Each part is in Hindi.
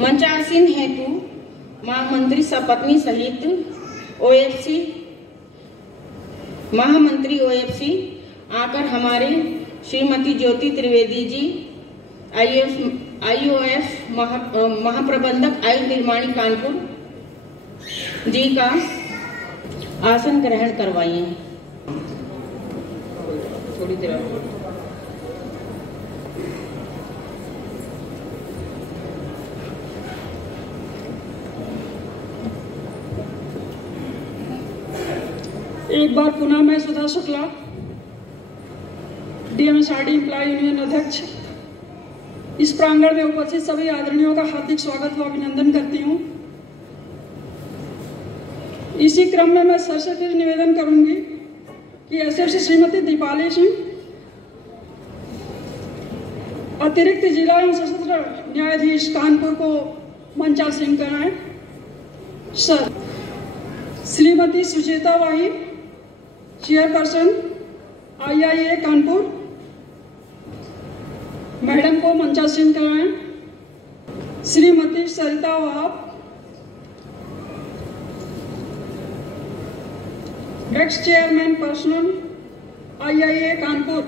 मंचासीन हेतु महामंत्री सपत्नी सहित ओएफसी महामंत्री ओएफसी आकर हमारे श्रीमती ज्योति त्रिवेदी जी आईओएफ महाप्रबंधक आयु निर्माणी कानपुर जी का आसन ग्रहण करवाइए। थोड़ी देर एक बार पुनः मैं सुधा शुक्ला डीएमएसआरडी एम्प्लॉय यूनियन अध्यक्ष इस प्रांगण में उपस्थित सभी आदरणीयों का हार्दिक स्वागत व अभिनंदन करती हूं। इसी क्रम में मैं सर से फिर निवेदन करूंगी कि एसएफसी श्रीमती दीपाली सिंह अतिरिक्त जिला एवं सशस्त्र न्यायाधीश कानपुर को मंचासीन कराएं। Sir Shrimati Sucheta Wahi chairperson IIA Kanpur madam को मंचासीन कराएं। Shrimati Sarita Wahab ex chairman personnel IIA Kanpur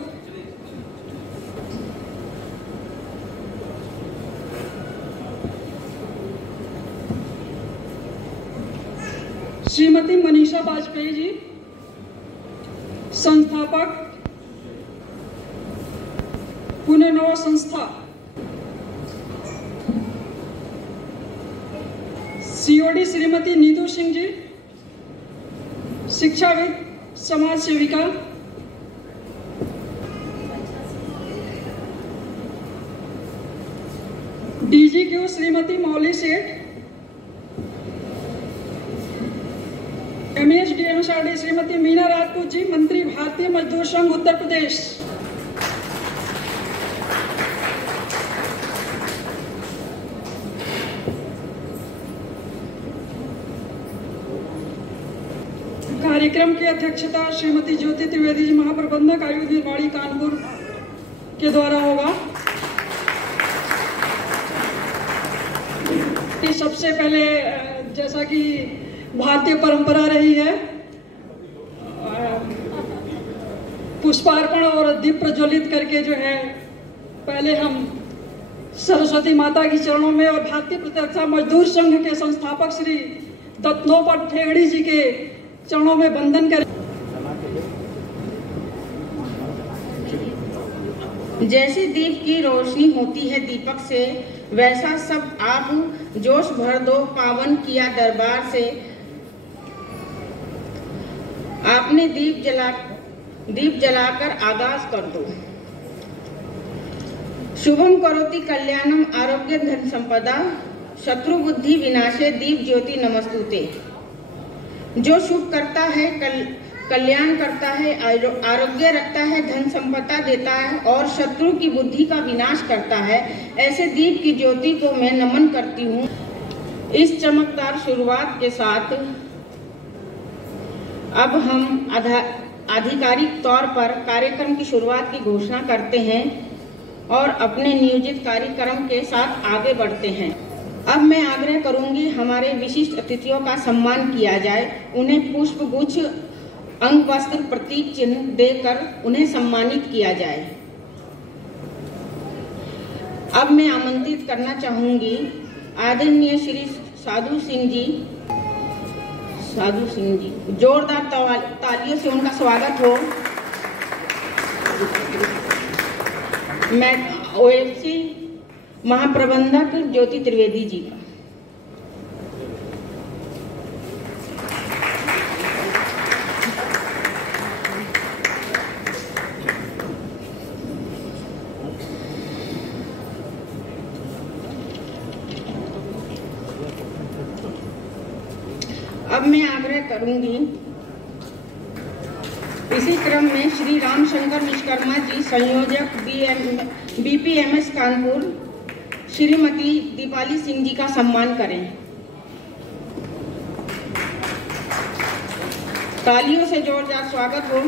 Shrimati Manisha Vajpayee ji संस्थापक पुणे नव संस्था सीओडी श्रीमती नीतू सिंह जी शिक्षाविद समाज सेविका DGQ Shrimati Mauli Seth MS DMSRD Shrimati Meena Rajput ji मंत्री भारतीय मजदूर संघ उत्तर प्रदेश कार्यक्रम की अध्यक्षता श्रीमती ज्योति त्रिवेदी जी महाप्रबंधक आयु निर्माणी कानपुर के द्वारा होगा। सबसे पहले जैसा कि भारतीय परंपरा रही है पुष्पार्पण और दीप प्रज्वलित करके जो है पहले हम सरस्वती माता के चरणों में और भारतीय प्रतिरक्षा मजदूर संघ के संस्थापक श्री दत्तनोपंत ठेगड़ी जी के चरणों में वंदन करें। जैसे दीप की रोशनी होती है दीपक से, वैसा सब आप जोश भर दो पावन किया दरबार से। आपने दीप जलाकर आगाज कर दो। शुभम करोति कल्याणम आरोग्य धन संपदा शत्रु बुद्धि विनाशे दीप ज्योति नमस्तुते। जो शुभ करता है कल्याण करता है, आरोग्य रखता है, धन संपदा देता है और शत्रु की बुद्धि का विनाश करता है, ऐसे दीप की ज्योति को मैं नमन करती हूँ। इस चमकदार शुरुआत के साथ अब हम आधिकारिक तौर पर कार्यक्रम की शुरुआत की घोषणा करते हैं और अपने नियोजित कार्यक्रम के साथ आगे बढ़ते हैं। अब मैं आग्रह करूंगी हमारे विशिष्ट अतिथियों का सम्मान किया जाए। उन्हें पुष्प गुच्छ अंग वस्त्र प्रतीक चिन्ह देकर उन्हें सम्मानित किया जाए। अब मैं आमंत्रित करना चाहूंगी आदरणीय श्री साधु सिंह जी, जोरदार तालियों से उनका स्वागत हो। मैं ओएफसी महाप्रबंधक ज्योति त्रिवेदी जी का। अब मैं आग्रह करूंगी इसी क्रम में श्री रामशंकर विश्वकर्मा जी संयोजक बीपीएमएस कानपुर श्रीमती दीपाली सिंह जी का सम्मान करें। तालियों से जोरदार स्वागत हो।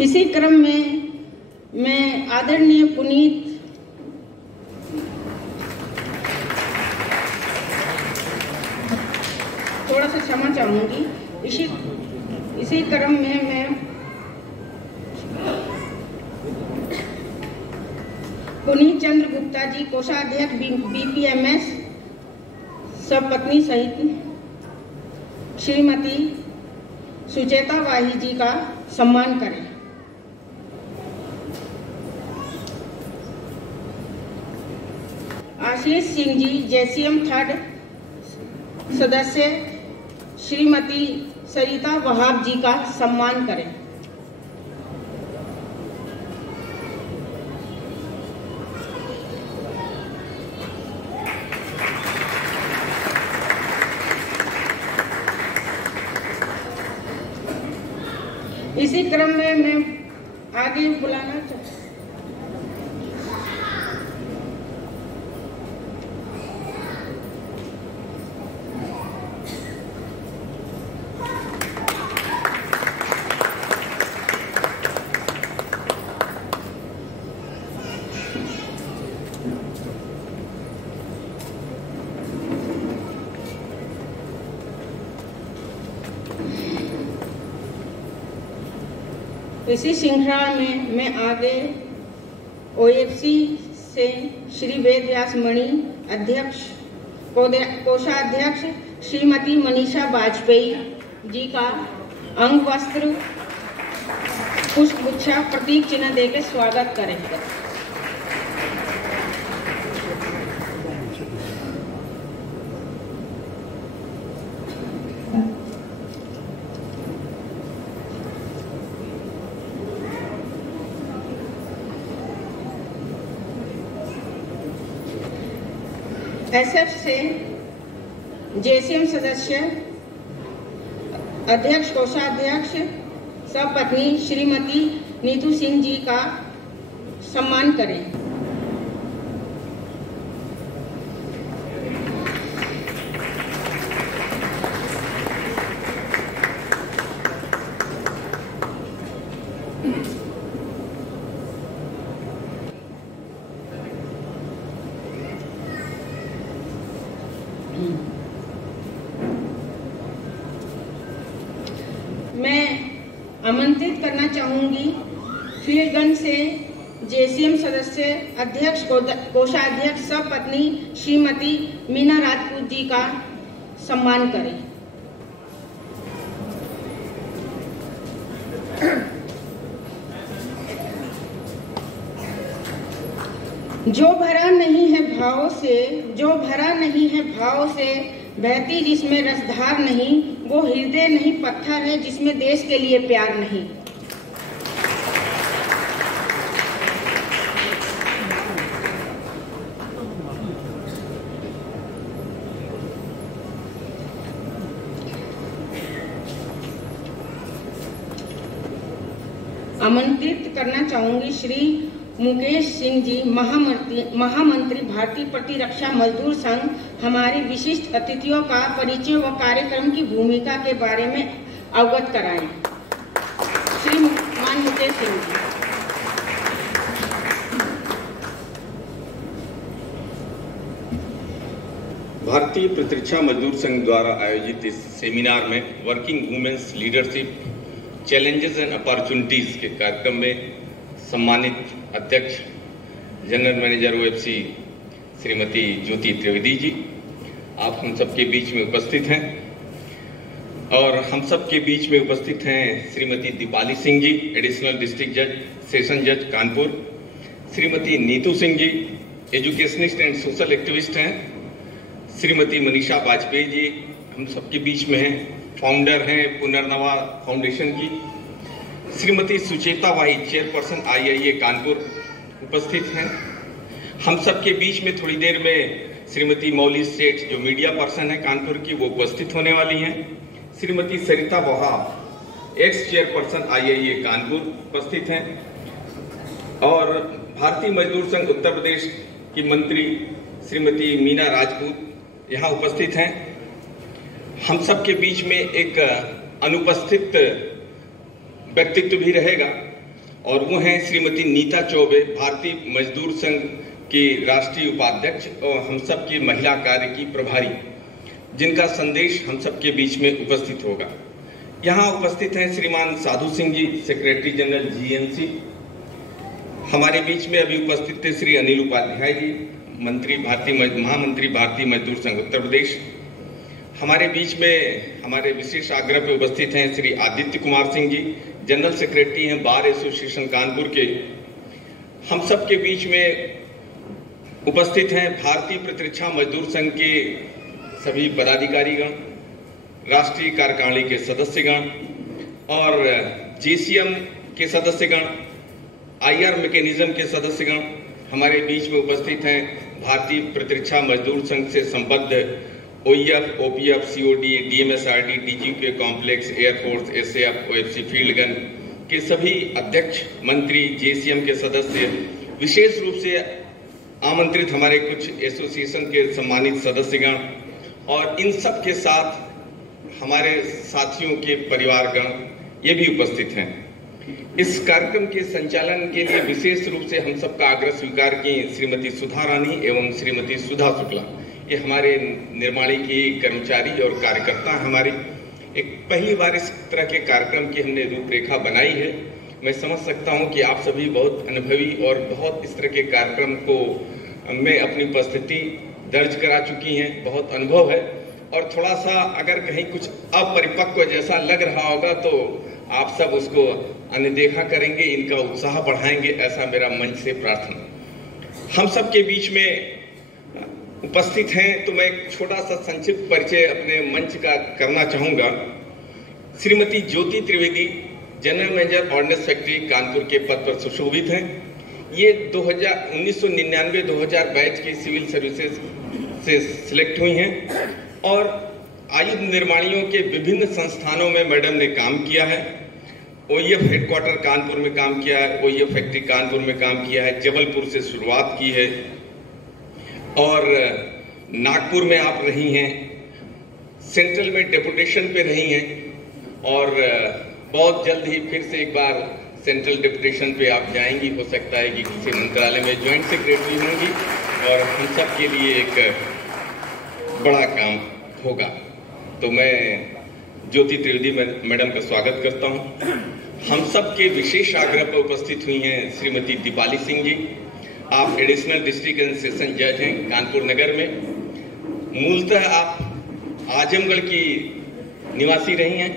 इसी क्रम में मैं आदरणीय पुनीत थोड़ा सा क्षमा चाहूंगी। इसी क्रम में मैं पुनीत चंद्र गुप्ता जी कोषाध्यक्ष BPMS सपत्नी सहित श्रीमती सुचेता वाही जी का सम्मान करें। आशीष सिंह जी JCM 3rd सदस्य श्रीमती सरिता वहाब जी का सम्मान करें। इसी क्रम में मैं आगे बुलाना चाहूँ इसी श्रृंखला में मैं आगे OFC से श्री वेद व्यास मणि अध्यक्ष कोषाध्यक्ष श्रीमती मनीषा वाजपेयी जी का अंग वस्त्र पुष्पगुच्छा प्रतीक चिन्ह देकर स्वागत करेंगे। SF से JCM सदस्य अध्यक्ष कोषाध्यक्ष सपत्नी श्रीमती नीतू सिंह जी का सम्मान करें। मैं आमंत्रित करना चाहूंगी फील्डगंज से JCM सदस्य अध्यक्ष कोषाध्यक्ष सपत्नी श्रीमती मीना राजपूत जी का सम्मान करें। जो भरा नहीं है भाव से, जो भरा नहीं है भाव से, बहती जिसमें रसधार नहीं, वो हृदय नहीं पत्थर है जिसमें देश के लिए प्यार नहीं। आमंत्रित करना चाहूंगी श्री मुकेश सिंह जी महामंत्री भारतीय प्रतिरक्षा मजदूर संघ हमारे विशिष्ट अतिथियों का परिचय व कार्यक्रम की भूमिका के बारे में अवगत कराएं। श्री मान मुकेश सिंह जी। भारतीय प्रतिरक्षा मजदूर संघ द्वारा आयोजित इस सेमिनार में working women's leadership challenges and opportunities के कार्यक्रम में सम्मानित अध्यक्ष general manager OFC Shrimati Jyoti Trivedi ji, आप हम सबके बीच में उपस्थित हैं। और हम सबके बीच में उपस्थित हैं श्रीमती दीपाली सिंह जी, एडिशनल डिस्ट्रिक्ट जज सेशन जज कानपुर, श्रीमती नीतू सिंह जी एजुकेशनिस्ट एंड सोशल एक्टिविस्ट हैं, श्रीमती मनीषा वाजपेयी जी हम सबके बीच में हैं, फाउंडर हैं पुनर्नवा फाउंडेशन की, श्रीमती सुचेता वाही चेयरपर्सन IIA कानपुर उपस्थित हैं। हम सबके बीच में थोड़ी देर में श्रीमती मौली सेठ जो मीडिया पर्सन है कानपुर की, वो उपस्थित होने वाली हैं। Shrimati Sarita Wahab ex chairperson IIA Kanpur उपस्थित हैं। और भारतीय मजदूर संघ उत्तर प्रदेश की मंत्री श्रीमती मीना राजपूत यहाँ उपस्थित हैं। हम सबके बीच में एक अनुपस्थित व्यक्तित्व भी रहेगा और वो हैं श्रीमती नीता चौबे, भारतीय मजदूर संघ की राष्ट्रीय उपाध्यक्ष और हम सब की महिला कार्य की प्रभारी, जिनका संदेश हम सब के बीच में उपस्थित होगा। यहाँ उपस्थित हैं श्रीमान Sadhu Singh ji, secretary general GNC. हमारे बीच में अभी उपस्थित थे श्री अनिल उपाध्याय जी, महामंत्री भारतीय मजदूर संघ उत्तर प्रदेश। हमारे बीच में हमारे विशेष आग्रह पे उपस्थित हैं श्री आदित्य कुमार सिंह जी, जनरल सेक्रेटरी हैं बार एसोसिएशन कानपुर के। हम सब के बीच में उपस्थित हैं भारतीय प्रतिरक्षा मजदूर संघ के सभी पदाधिकारीगण, राष्ट्रीय कार्यकारिणी के सदस्यगण और जेसीएम के सदस्यगण, आईआर मैकेनिज्म के सदस्यगण। हमारे बीच में उपस्थित हैं भारतीय प्रतिरक्षा मजदूर संघ से संबद्ध OEF, OPF, COD, DMSRD, DGK complex, air force, SAF, OFC field gun के सभी अध्यक्ष, मंत्री, जेसीएम के सदस्य, विशेष रूप से आमंत्रित हमारे कुछ एसोसिएशन के सम्मानित सदस्यगण और इन सब के साथ हमारे साथियों के परिवारगण ये भी उपस्थित हैं। इस कार्यक्रम के संचालन के लिए विशेष रूप से हम सबका आग्रह स्वीकार की श्रीमती सुधा रानी एवं श्रीमती सुधा शुक्ला। ये हमारे निर्माणी की कर्मचारी और कार्यकर्ता हमारी एक पहली बार इस तरह के कार्यक्रम की हमने रूपरेखा बनाई है। मैं समझ सकता हूं कि आप सभी बहुत अनुभवी और बहुत इस तरह के कार्यक्रम को में अपनी उपस्थिति दर्ज करा चुकी हैं, बहुत अनुभव है। और थोड़ा सा अगर कहीं कुछ अपरिपक्व जैसा लग रहा होगा तो आप सब उसको अनदेखा करेंगे, इनका उत्साह बढ़ाएंगे, ऐसा मेरा मंच से प्रार्थना। हम सब के बीच में उपस्थित हैं तो मैं एक छोटा सा संक्षिप्त परिचय अपने मंच का करना चाहूंगा। Shrimati Jyoti Trivedi general manager ordnance factory Kanpur के पद पर सुशोभित हैं। ये 1999-2000 बैच की सिविल सर्विसेज से सिलेक्ट हुई हैं और आयुध निर्माणियों के विभिन्न संस्थानों में मैडम ने काम किया है। ओईएफ हेडक्वार्टर कानपुर में काम किया है, ओईएफ फैक्ट्री कानपुर में काम किया है, जबलपुर से शुरुआत की है और नागपुर में आप रही हैं, सेंट्रल में डेपुटेशन पे रही हैं और बहुत जल्द ही फिर से एक बार सेंट्रल डेपुटेशन पे आप जाएंगी। हो सकता है कि किसी मंत्रालय में ज्वाइंट सेक्रेटरी होंगी और हम सब के लिए एक बड़ा काम होगा। तो मैं ज्योति त्रिवेदी मैडम का स्वागत करता हूं। हम सब के विशेष आग्रह पर उपस्थित हुई हैं श्रीमती दीपाली सिंह जी। आप एडिशनल डिस्ट्रिक्ट एंड सेशन जज हैं कानपुर नगर में। मूलतः आप आजमगढ़ की निवासी रही हैं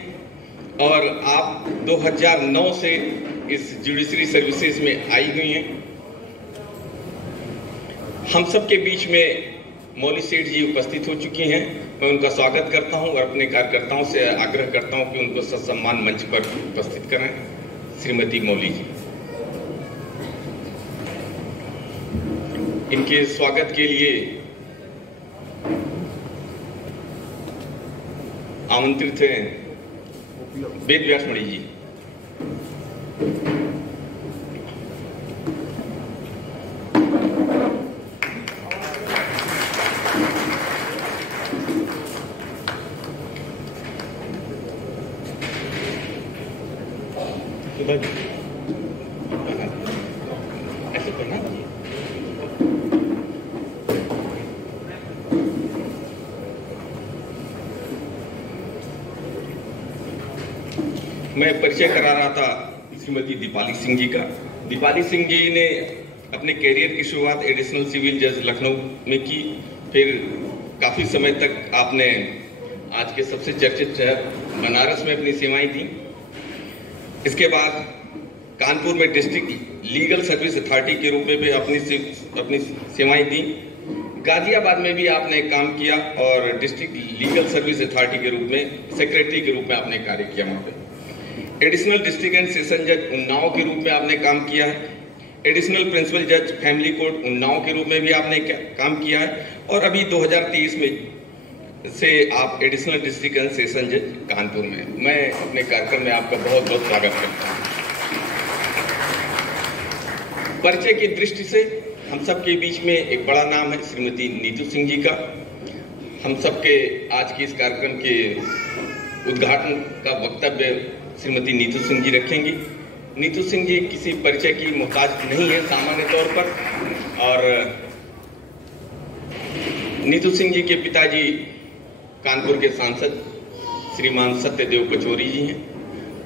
और आप 2009 से इस जुडिशरी सर्विसेज में आई हुई हैं। हम सब के बीच में मौली सेठ जी उपस्थित हो चुकी हैं। मैं उनका स्वागत करता हूं और अपने कार्यकर्ताओं से आग्रह करता हूं कि उनको ससम्मान मंच पर उपस्थित करें। श्रीमती मौली जी, इनके स्वागत के लिए आमंत्रित हैं वेद व्यासमणि जी। ऐसे करना चाहिए। मैं परिचय करा रहा था श्रीमती दीपाली सिंह जी का। दीपाली सिंह जी ने अपने कैरियर की शुरुआत एडिशनल सिविल जज लखनऊ में की। फिर काफी समय तक आपने आज के सबसे चर्चित शहर बनारस में अपनी सेवाएं दी। इसके बाद कानपुर में डिस्ट्रिक्ट लीगल सर्विस अथॉरिटी के रूप में भी अपनी सेवाएं दी। गाजियाबाद में भी आपने काम किया और डिस्ट्रिक्ट लीगल सर्विस अथॉरिटी के रूप में सेक्रेटरी के रूप में आपने कार्य किया। वहां पे एडिशनल डिस्ट्रिक्ट एंड सेशन जज उन्नाव के रूप में आपने काम किया है। एडिशनल प्रिंसिपल जज फैमिली कोर्ट उन्नाव के रूप में भी आपने काम किया है और अभी 2023 में से आप एडिशनल डिस्ट्रिक्ट एंड सेशन जज कानपुर में। मैं अपने कार्यक्रम में आपका बहुत बहुत स्वागत करता हूँ। परिचय की दृष्टि से हम सबके बीच में एक बड़ा नाम है श्रीमती नीतू सिंह जी का। हम सबके आज के इस कार्यक्रम के उद्घाटन का वक्तव्य श्रीमती नीतू सिंह जी रखेंगी। नीतू सिंह जी किसी परिचय की मोहताज नहीं है सामान्य तौर पर, और नीतू सिंह जी के पिताजी कानपुर के सांसद श्रीमान सत्यदेव पचौरी जी हैं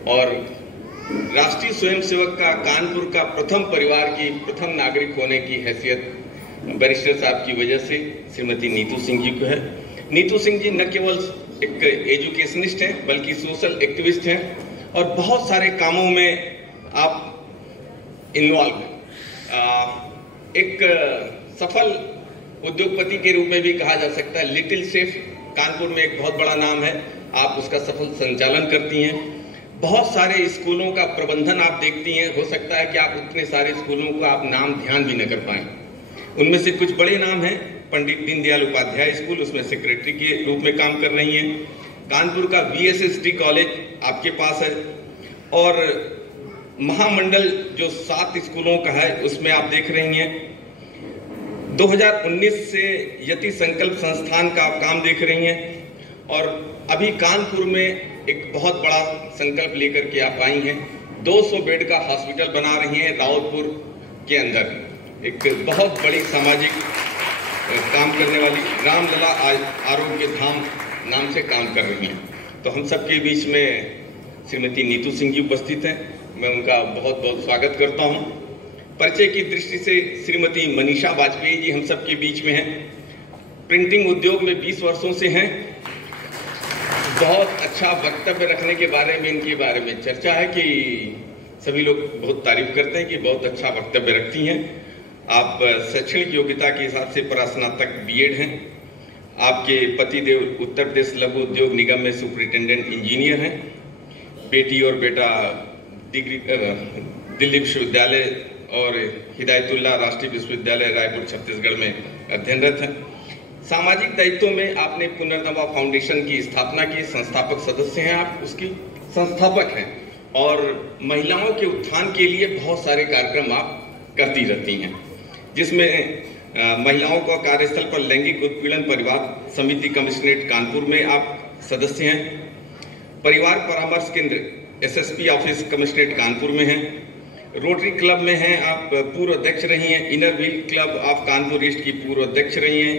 और राष्ट्रीय स्वयंसेवक का कानपुर का प्रथम परिवार की प्रथम नागरिक होने की हैसियत बैरिस्टर साहब की वजह से श्रीमती नीतू सिंह जी को है। नीतू सिंह जी न केवल एक एजुकेशनिस्ट हैं बल्कि सोशल एक्टिविस्ट हैं और बहुत सारे कामों में आप इन्वॉल्व हैं। एक सफल उद्योगपति के रूप में भी कहा जा सकता है। लिटिल शेफ कानपुर में एक बहुत बड़ा नाम है, आप उसका सफल संचालन करती हैं। बहुत सारे स्कूलों का प्रबंधन आप देखती हैं। हो सकता है कि आप उतने सारे स्कूलों का आप नाम ध्यान भी न कर पाएं। उनमें से कुछ बड़े नाम हैं। पंडित दीनदयाल उपाध्याय स्कूल, उसमें सेक्रेटरी के रूप में काम कर रही हैं। कानपुर का VSSD कॉलेज आपके पास है और महामंडल जो 7 स्कूलों का है उसमें आप देख रही हैं। 2019 से यति संकल्प संस्थान का आप काम देख रही हैं और अभी कानपुर में एक बहुत बड़ा संकल्प लेकर के आप आई हैं। 200 बेड का हॉस्पिटल बना रही हैं रावतपुर के अंदर। एक बहुत बड़ी सामाजिक काम करने वाली रामलला आरोग्य धाम नाम से काम कर रही हैं। तो हम सबके बीच में श्रीमती नीतू सिंह जी उपस्थित हैं। मैं उनका बहुत बहुत स्वागत करता हूं। परिचय की दृष्टि से श्रीमती मनीषा वाजपेयी जी हम सबके बीच में हैं। प्रिंटिंग उद्योग में 20 वर्षों से हैं। बहुत अच्छा वक्तव्य रखने के बारे में इनके बारे में चर्चा है कि सभी लोग बहुत तारीफ करते हैं कि बहुत अच्छा वक्तव्य रखती हैं। आप शैक्षणिक योग्यता के हिसाब से परास्नातक B.Ed हैं। आपके पतिदेव उत्तर प्रदेश लघु उद्योग निगम में सुपरिटेंडेंट इंजीनियर हैं। बेटी और बेटा दिल्ली विश्वविद्यालय और हिदायतुल्लाह राष्ट्रीय विश्वविद्यालय रायपुर छत्तीसगढ़ में अध्ययनरत हैं। सामाजिक दायित्वों में आपने पुनर्नवा फाउंडेशन की स्थापना की, संस्थापक सदस्य हैं आप, उसकी संस्थापक हैं और महिलाओं के उत्थान के लिए बहुत सारे कार्यक्रम आप करती रहती हैं, जिसमें महिलाओं को कार्यस्थल पर लैंगिक उत्पीड़न परिवार समिति कमिश्नरेट कानपुर में आप सदस्य हैं। परिवार परामर्श केंद्र SSP ऑफिस कमिश्नरेट कानपुर में हैं। रोटरी क्लब में हैं आप, पूर्व अध्यक्ष रही हैं। Inner wheel club of Kanpur east की पूर्व अध्यक्ष रही हैं।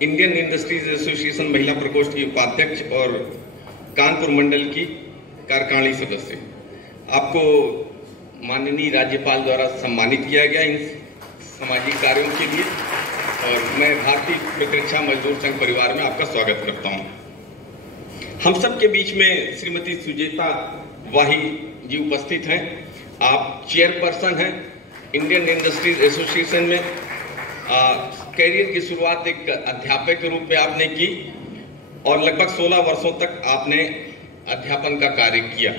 इंडियन इंडस्ट्रीज एसोसिएशन महिला प्रकोष्ठ की उपाध्यक्ष और कानपुर मंडल की कार्यकारिणी सदस्य। आपको माननीय राज्यपाल द्वारा सम्मानित किया गया इन सामाजिक कार्यों के लिए और मैं भारतीय प्रतिरक्षा मजदूर संघ परिवार में आपका स्वागत करता हूं। हम सब के बीच में श्रीमती सुजेता वाही जी उपस्थित हैं। आप चेयरपर्सन हैं इंडियन इंडस्ट्रीज एसोसिएशन में। कैरियर की शुरुआत एक अध्यापक के रूप में आपने की और लगभग 16 वर्षों तक आपने अध्यापन का कार्य किया।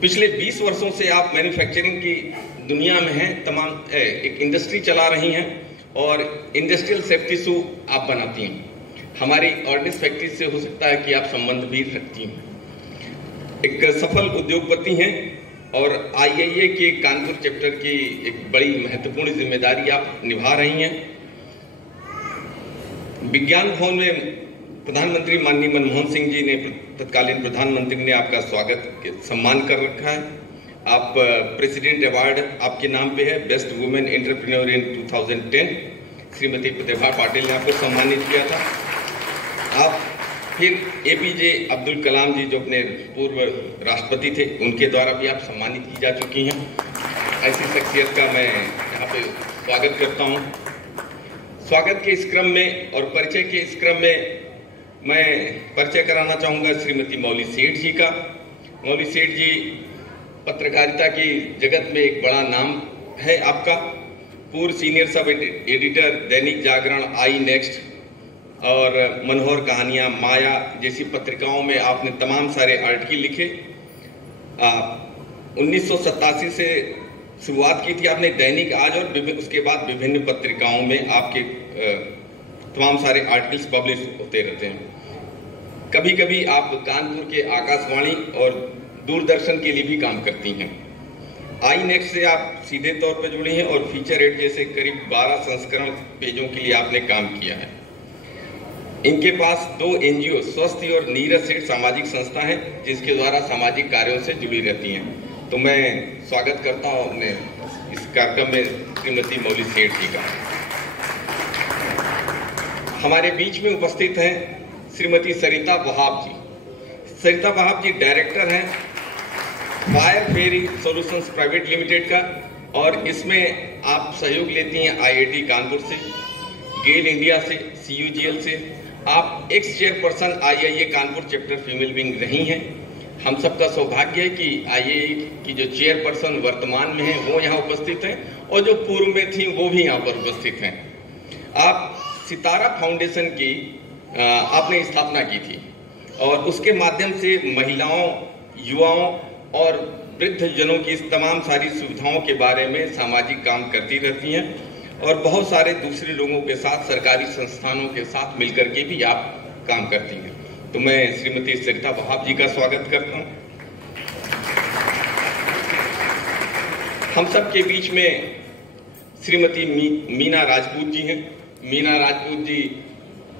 पिछले 20 वर्षों से आप मैन्युफैक्चरिंग की दुनिया में हैं। तमाम एक इंडस्ट्री चला रही हैं और इंडस्ट्रियल सेफ्टी शू आप बनाती हैं। हमारी ऑर्डिनेंस फैक्ट्री से हो सकता है कि आप संबंध भी रखती हैं। एक सफल उद्योगपति हैं और IIA के कानपुर चैप्टर की एक बड़ी महत्वपूर्ण जिम्मेदारी आप निभा रही हैं। विज्ञान भवन में प्रधानमंत्री माननीय मनमोहन सिंह जी ने, तत्कालीन प्रधानमंत्री ने आपका स्वागत सम्मान कर रखा है। आप प्रेसिडेंट अवार्ड आपके नाम पे है। Best women entrepreneur in 2010 Shrimati Pratibha Patil ने आपको सम्मानित किया था। आप फिर APJ अब्दुल कलाम जी जो अपने पूर्व राष्ट्रपति थे, उनके द्वारा भी आप सम्मानित की जा चुकी हैं। ऐसी शख्सियत का मैं यहाँ पे स्वागत करता हूँ। स्वागत के इस क्रम में और परिचय के इस क्रम में मैं परिचय कराना चाहूँगा श्रीमती मौली सेठ जी का। मौली सेठ जी पत्रकारिता की जगत में एक बड़ा नाम है आपका। पूर्व senior sub editor Dainik Jagran, आई नेक्स्ट और मनोहर कहानियां, माया जैसी पत्रिकाओं में आपने तमाम सारे आर्टिकल लिखे। 1987 से शुरुआत की थी आपने दैनिक आज और उसके बाद विभिन्न पत्रिकाओं में आपके तमाम सारे आर्टिकल्स पब्लिश होते रहते हैं। कभी कभी आप कानपुर के आकाशवाणी और दूरदर्शन के लिए भी काम करती हैं। आई नेक्स्ट से आप सीधे तौर पर जुड़ी हैं और फीचर एड जैसे करीब 12 संस्करण पेजों के लिए आपने काम किया है। इनके पास 2 NGO स्वस्ति और नीरज सेठ सामाजिक संस्था है जिसके द्वारा सामाजिक कार्यों से जुड़ी रहती हैं। तो मैं स्वागत करता हूं अपने इस कार्यक्रम में श्रीमती मौली सेठ जी का। हमारे बीच में उपस्थित हैं श्रीमती सरिता वहाब जी। सरिता वहाब जी डायरेक्टर हैं फायर फेरी सॉल्यूशंस प्राइवेट लिमिटेड का, और इसमें आप सहयोग लेती हैं IIT कानपुर से, गेल इंडिया से, CUGL से। आप x chairperson IIA Kanpur chapter female wing रही हैं। हम सबका सौभाग्य है कि IIA की जो चेयरपर्सन वर्तमान में हैं वो यहाँ उपस्थित हैं, और जो पूर्व में थी वो भी यहाँ पर उपस्थित हैं। आप सितारा फाउंडेशन की आपने स्थापना की थी, और उसके माध्यम से महिलाओं, युवाओं और वृद्ध जनों की इस तमाम सारी सुविधाओं के बारे में सामाजिक काम करती रहती हैं, और बहुत सारे दूसरे लोगों के साथ, सरकारी संस्थानों के साथ मिलकर के भी आप काम करती हैं। तो मैं श्रीमती सरिता वहाब जी का स्वागत करता हूं। हम सब के बीच में श्रीमती मीना राजपूत जी हैं। Meena Rajput ji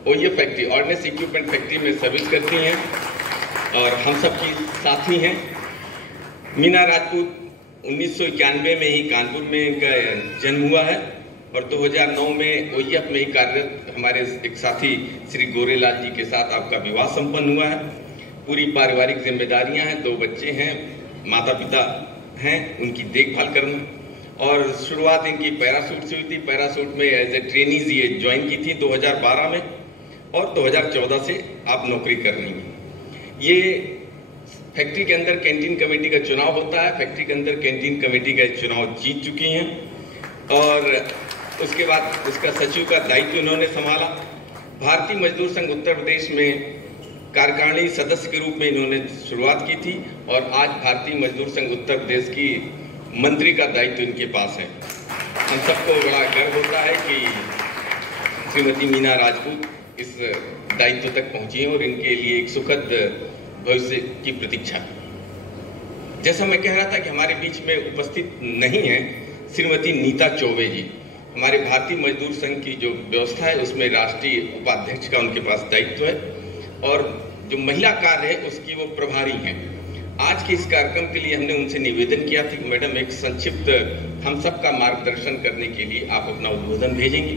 OEF factory, ordnance equipment factory में सर्विस करती हैं और हम सब की साथी हैं। मीना राजपूत 1991 में ही कानपुर में इनका जन्म हुआ है, और 2009 में OEF में ही कार्यरत हमारे एक साथी श्री गोरेलाल जी के साथ आपका विवाह संपन्न हुआ है। पूरी पारिवारिक जिम्मेदारियां हैं, 2 बच्चे हैं, माता पिता हैं, उनकी देखभाल करना। और शुरुआत इनकी पैरासूट से हुई थी। पैरासूट में एज ए ट्रेनीज ये ज्वाइन की थी 2012 में, और 2014 से आप नौकरी कर रही हैं। ये फैक्ट्री के अंदर कैंटीन कमेटी का चुनाव होता है, फैक्ट्री के अंदर कैंटीन कमेटी का चुनाव जीत चुकी हैं, और उसके बाद उसका सचिव का दायित्व इन्होंने संभाला। भारतीय मजदूर संघ उत्तर प्रदेश में कार्यकारिणी सदस्य के रूप में इन्होंने शुरुआत की थी, और आज भारतीय मजदूर संघ उत्तर प्रदेश की मंत्री का दायित्व इनके पास है। हम सबको बड़ा गर्व होता है कि श्रीमती मीना राजपूत इस दायित्व तक पहुंची हैं, और इनके लिए एक सुखद भविष्य की प्रतीक्षा। जैसा मैं कह रहा था कि हमारे बीच में उपस्थित नहीं है श्रीमती नीता चौबे जी। हमारे भारतीय मजदूर संघ की जो व्यवस्था है उसमें राष्ट्रीय उपाध्यक्ष का उनके पास दायित्व है, और जो महिला कार्य है उसकी वो प्रभारी हैं। आज के इस कार्यक्रम के लिए हमने उनसे निवेदन किया था कि मैडम एक संक्षिप्त हम सबका मार्गदर्शन करने के लिए आप अपना उद्बोधन भेजेंगी।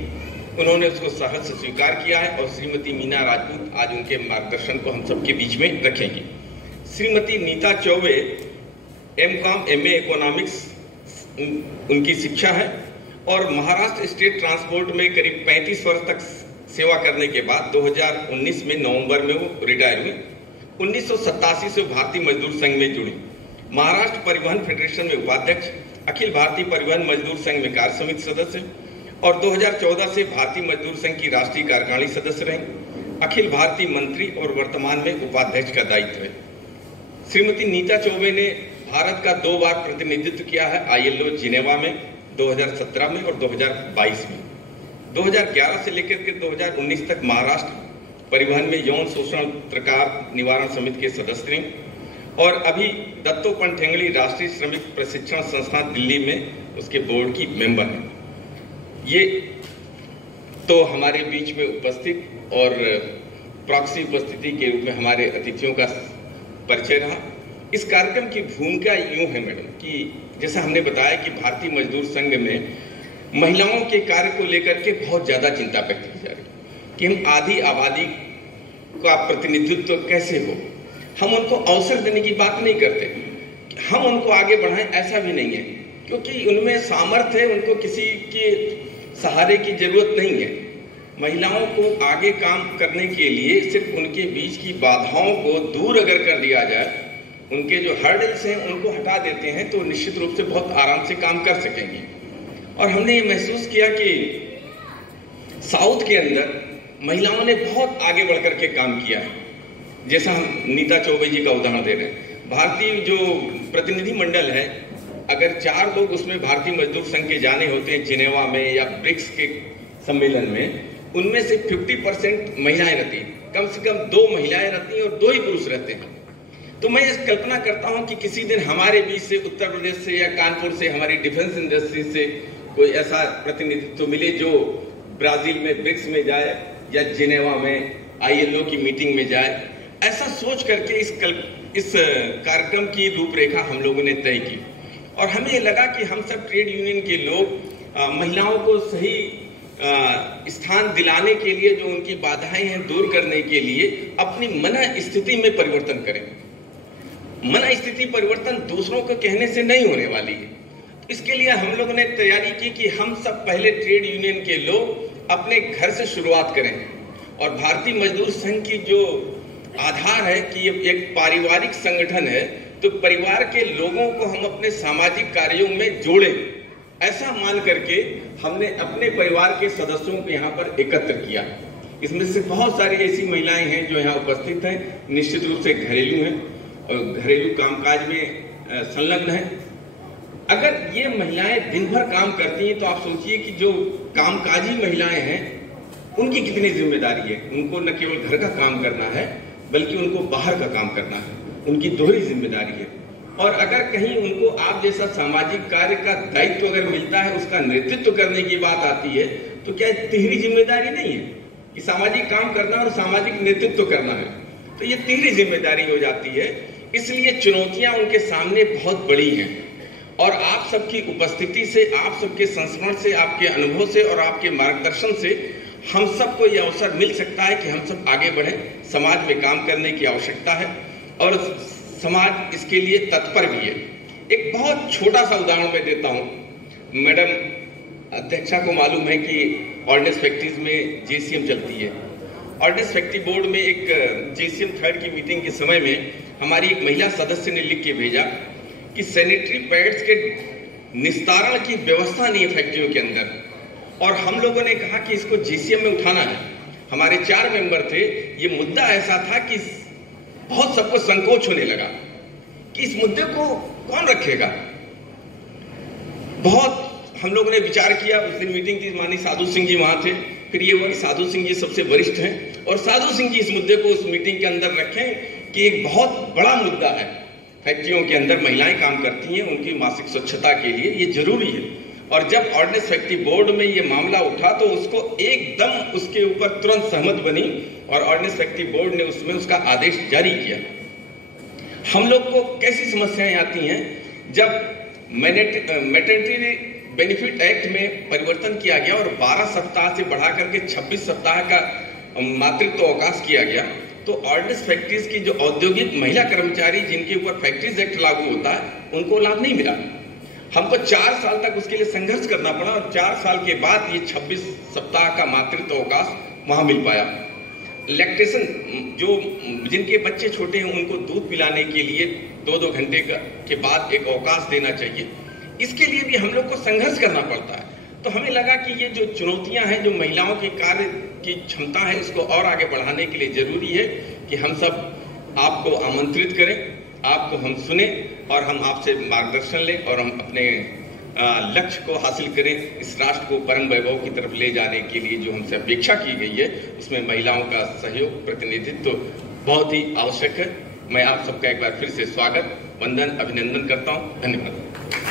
उन्होंने उसको सहर्ष स्वीकार किया है, और श्रीमती मीना राजपूत आज उनके मार्गदर्शन को हम सबके बीच में रखेंगी। Shrimati Neeta Choubey MCOM MA economics उनकी शिक्षा है, और महाराष्ट्र स्टेट ट्रांसपोर्ट में करीब 35 वर्ष तक सेवा करने के बाद 2019 में नवंबर में वो रिटायर हुए। 1987 से भारतीय मजदूर संघ में जुड़ी। महाराष्ट्र परिवहन फेडरेशन में उपाध्यक्ष, अखिल भारतीय परिवहन मजदूर संघ में कार्य समिति सदस्य, और 2014 से भारतीय मजदूर संघ की राष्ट्रीय कार्यकारिणी सदस्य रही। अखिल भारतीय मंत्री और वर्तमान में उपाध्यक्ष का दायित्व है। श्रीमती नीता चौबे ने भारत का 2 बार प्रतिनिधित्व किया है ILO जिनेवा में 2017 में और 2022 में। 2011 से लेकर के 2019 तक महाराष्ट्र परिवहन में यौन शोषण प्रकार निवारण समिति के सदस्य रही, और अभी दत्तोपंत ठेंगड़ी राष्ट्रीय श्रमिक प्रशिक्षण संस्थान दिल्ली में उसके बोर्ड की मेंबर है। ये तो हमारे बीच में उपस्थित और प्रॉक्सी उपस्थिति के रूप में हमारे अतिथियों का परिचय रहा। इस कार्यक्रम की भूमिका यूं है मैडम कि जैसा हमने बताया कि भारतीय मजदूर संघ में महिलाओं के कार्य को लेकर के बहुत ज्यादा चिंता व्यक्त की जा रही है कि हम आधी आबादी का प्रतिनिधित्व कैसे हो। हम उनको अवसर देने की बात नहीं करते, हम उनको आगे बढ़ाएं ऐसा भी नहीं है, क्योंकि उनमें सामर्थ्य है, उनको किसी के सहारे की जरूरत नहीं है। महिलाओं को आगे काम करने के लिए सिर्फ उनके बीच की बाधाओं को दूर अगर कर दिया जाए, उनके जो हर्डल्स हैं उनको हटा देते हैं, तो निश्चित रूप से बहुत आराम से काम कर सकेंगे। और हमने ये महसूस किया कि साउथ के अंदर महिलाओं ने बहुत आगे बढ़कर के काम किया है। जैसा हम नीता चौबे जी का उदाहरण दे रहे हैं, भारतीय जो प्रतिनिधि मंडल है, अगर 4 लोग उसमें भारतीय मजदूर संघ के जाने होते हैं जिनेवा में या ब्रिक्स के सम्मेलन में, उनमें से 50% महिलाएं रहती, कम से कम 2 महिलाएं रहती और 2 ही पुरुष रहते हैं। तो मैं इस कल्पना करता हूं कि किसी दिन हमारे बीच से, उत्तर प्रदेश से या कानपुर से, हमारी डिफेंस इंडस्ट्री से कोई ऐसा प्रतिनिधित्व मिले जो ब्राजील में ब्रिक्स में जाए या जिनेवा में ILO की मीटिंग में जाए। ऐसा सोच करके इस इस कार्यक्रम की रूपरेखा हम लोगों ने तय की और हमें लगा कि हम सब ट्रेड यूनियन के लोग महिलाओं को सही स्थान दिलाने के लिए जो उनकी बाधाएं हैं दूर करने के लिए अपनी मन स्थिति में परिवर्तन करें। मन स्थिति परिवर्तन दूसरों को कहने से नहीं होने वाली है। इसके लिए हम लोगों ने तैयारी की कि हम सब पहले ट्रेड यूनियन के लोग अपने घर से शुरुआत करें और भारतीय मजदूर संघ की जो आधार है कि ये एक पारिवारिक संगठन है, तो परिवार के लोगों को हम अपने सामाजिक कार्यों में जोड़ें, ऐसा मान करके हमने अपने परिवार के सदस्यों को यहाँ पर एकत्र किया। इसमें से बहुत सारी ऐसी महिलाएं हैं जो यहाँ उपस्थित हैं, निश्चित रूप से घरेलू हैं और घरेलू कामकाज में संलग्न हैं। अगर ये महिलाएं दिन भर काम करती हैं तो आप सोचिए कि जो कामकाजी महिलाएं हैं उनकी कितनी जिम्मेदारी है। उनको न केवल घर का काम करना है बल्कि उनको बाहर का काम करना है, उनकी दोहरी जिम्मेदारी है। और अगर कहीं उनको आप जैसा सामाजिक कार्य का दायित्व अगर मिलता है, उसका नेतृत्व करने की बात आती है, तो क्या तिहरी जिम्मेदारी नहीं है कि सामाजिक काम करना और सामाजिक नेतृत्व करना है, तो ये तिहरी जिम्मेदारी हो जाती है। इसलिए चुनौतियां उनके सामने बहुत बड़ी हैं और आप सबकी उपस्थिति से, आप सबके संस्मरण से, आपके अनुभव से और आपके मार्गदर्शन से हम सबको यह अवसर मिल सकता है कि हम सब आगे बढ़ें। समाज में काम करने की आवश्यकता है और समाज इसके लिए तत्पर भी है। एक बहुत छोटा सा उदाहरण मैं देता हूं। मैडम अध्यक्षा को मालूम है कि ऑर्डिनेंस फैक्ट्रीज में जेसीएम चलती है। ऑर्डिनेंस फैक्ट्री बोर्ड में एक जेसीएम थर्ड की मीटिंग के समय में हमारी एक महिला सदस्य ने लिख के भेजा कि सैनिटरी पैड्स के निस्तारण की व्यवस्था नहीं है फैक्ट्रियों के अंदर, और हम लोगों ने कहा कि इसको जीसीएम में उठाना है। हमारे 4 मेंबर थे। ये मुद्दा ऐसा था कि बहुत सबको संकोच होने लगा कि इस मुद्दे को कौन रखेगा। बहुत हम लोगों ने विचार किया। उस दिन मीटिंग थी, माननीय साधु सिंह जी वहां थे। फिर ये हुआ कि साधु सिंह जी सबसे वरिष्ठ हैं और साधु सिंह जी इस मुद्दे को उस मीटिंग के अंदर रखें कि एक बहुत बड़ा मुद्दा है। फैक्ट्रियों के अंदर महिलाएं काम करती हैं, उनकी मासिक स्वच्छता के लिए ये जरूरी है। और जब ऑर्डिनेंस फैक्ट्री बोर्ड में ये मामला उठा तो उसको एकदम उसके ऊपर तुरंत सहमत बनी और ऑर्डिनेंस फैक्ट्री बोर्ड ने उसमें उसका आदेश जारी किया। हम लोग को कैसी समस्याएं आती हैं जब मैटरनिटी बेनिफिट एक्ट में परिवर्तन किया गया और 12 सप्ताह से बढ़ा करके 26 सप्ताह का मातृत्व अवकाश किया गया, तो ऑर्डिनेंस फैक्ट्रीज की जो औद्योगिक महिला कर्मचारी जिनके ऊपर फैक्ट्रीज एक्ट लागू होता है उनको लाभ नहीं मिला। हमको 4 साल तक उसके लिए संघर्ष करना पड़ा और 4 साल के बाद ये 26 सप्ताह का मातृत्व अवकाश वहां मिल पाया। लैक्टेशन, जो जिनके बच्चे छोटे हैं उनको दूध पिलाने के लिए 2-2 घंटे के बाद एक अवकाश देना चाहिए। इसके लिए भी हम लोग को संघर्ष करना पड़ता है। तो हमें लगा कि ये जो चुनौतियां हैं, जो महिलाओं के कार्य की क्षमता है, इसको और आगे बढ़ाने के लिए जरूरी है कि हम सब आपको आमंत्रित करें, आपको हम सुने और हम आपसे मार्गदर्शन लें और हम अपने लक्ष्य को हासिल करें। इस राष्ट्र को परम वैभव की तरफ ले जाने के लिए जो हमसे अपेक्षा की गई है, उसमें महिलाओं का सहयोग, प्रतिनिधित्व बहुत ही आवश्यक है। मैं आप सबका एक बार फिर से स्वागत, वंदन, अभिनंदन करता हूं। धन्यवाद।